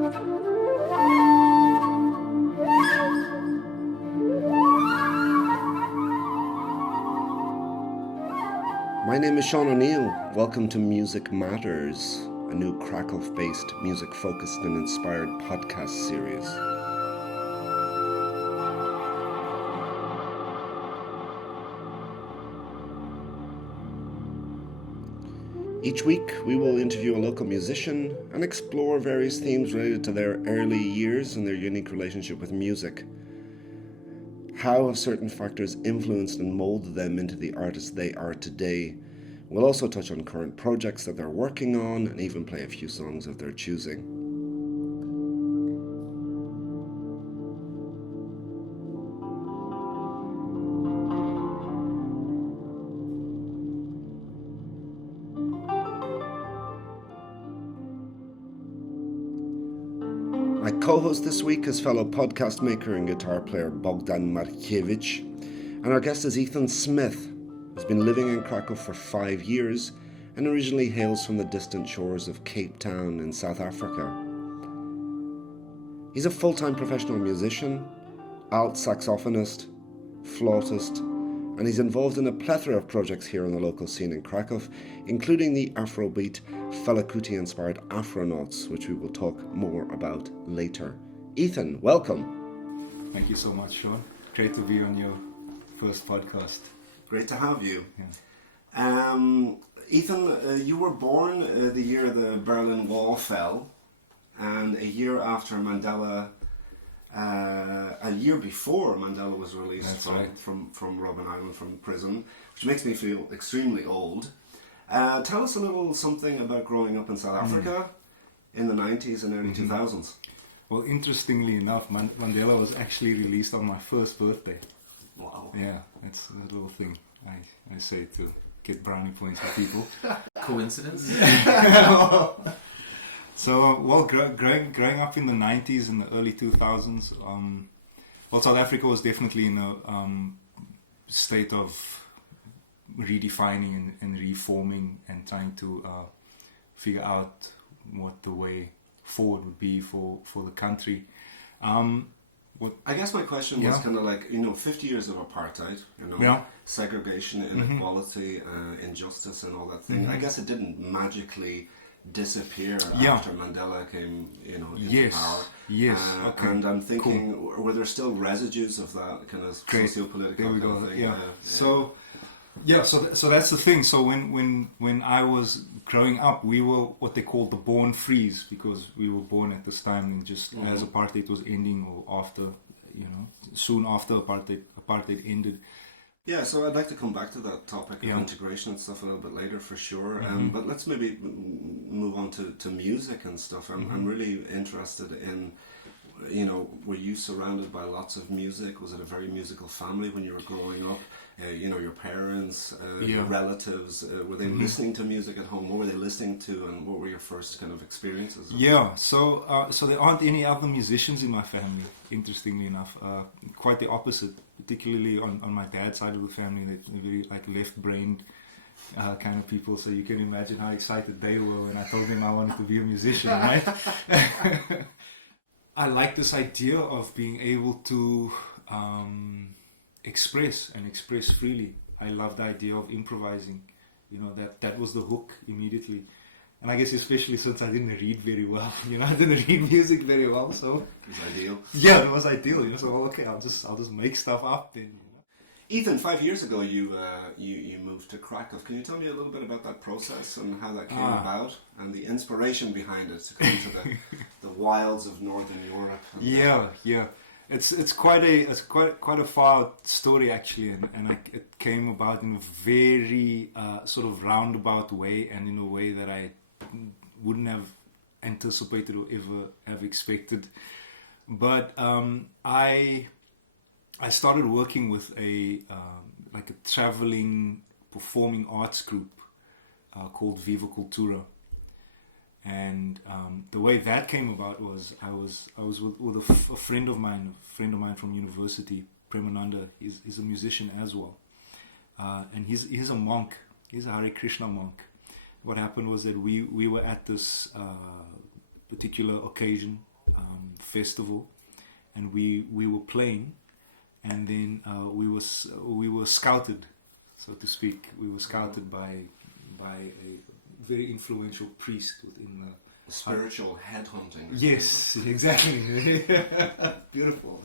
My name is Sean O'Neill. Welcome to Music Matters, a new Kraków-based music-focused and inspired podcast series. Each week, we will interview a local musician and explore various themes related to their early years and their unique relationship with music. How have certain factors influenced and molded them into the artists they are today? We'll also touch on current projects that they're working on and even play a few songs of their choosing. My co-host this week is fellow podcast maker and guitar player 𝗏𝗏 and our guest is 𝗃𝘁𝗵, who's been living in Krakow for 5 years and originally hails from the distant shores of Cape Town in South Africa. He's a full-time professional musician, alt saxophonist, flautist, and he's involved in a plethora of projects here on the local scene in Krakow, including the Afrobeat 𝗘𝗁𝗚𝗀-inspired Afronauts, which we will talk more about later. Ethan, welcome. Thank you so much, Sean. Great to be on your first podcast. Great to have you. Yeah. Ethan, you were born the year the Berlin Wall fell, and a year after Mandela, a year before Mandela was released from Robben Island, from prison, which makes me feel extremely old. Tell us a little something about growing up in South Africa in the 90s and early 2000s. Well, interestingly enough, Mandela was actually released on my first birthday. Wow. Yeah, it's a little thing I say to get brownie points for people. Coincidence? So, well, growing up in the 90s and the early 2000s, well, South Africa was definitely in a state of redefining and reforming and trying to figure out what the way forward would be for the country. I guess my question was kind of like, 50 years of apartheid, segregation, inequality, injustice and all that thing. I guess it didn't magically disappear after Mandela came, into power. Yes. Okay. And I'm thinking, were there still residues of that kind of socio-political kind of thing? Yeah. So that's the thing. So when I was growing up, we were what they called the born frees, because we were born at this time and just as apartheid was ending, or after, soon after apartheid ended. Yeah, so I'd like to come back to that topic of integration and stuff a little bit later for sure. But let's maybe move on to music and stuff. I'm really interested in, were you surrounded by lots of music? Was it a very musical family when you were growing up? Your parents, your relatives, were they listening to music at home? What were they listening to, and what were your first kind of experiences? Yeah, so there aren't any other musicians in my family, interestingly enough. Quite the opposite, particularly on my dad's side of the family. They're very like left-brained kind of people, so you can imagine how excited they were when I told them I wanted to be a musician, right? I like this idea of being able to express freely. I love the idea of improvising. That was the hook immediately. And I guess especially since I didn't read very well, I didn't read music very well, so it was ideal. Yeah, it was ideal. So okay, I'll just make stuff up then. Ethan, 5 years ago you moved to Krakow. Can you tell me a little bit about that process and how that came about and the inspiration behind it to come to the wilds of Northern Europe? Yeah. It's quite a far story actually, and it came about in a very sort of roundabout way, and in a way that I wouldn't have anticipated or ever have expected. But I started working with a traveling performing arts group called 𝗵𝗂𝗀𝗀𝗀. And the way that came about was I was with a friend of mine from university, 𝗃𝗵. He's a musician as well, and he's a monk. He's a Hare Krishna monk. What happened was that we were at this particular occasion festival, and we were playing, and then we were scouted, so to speak. We were scouted by a very influential priest within the spiritual headhunting. Yes, exactly. Beautiful.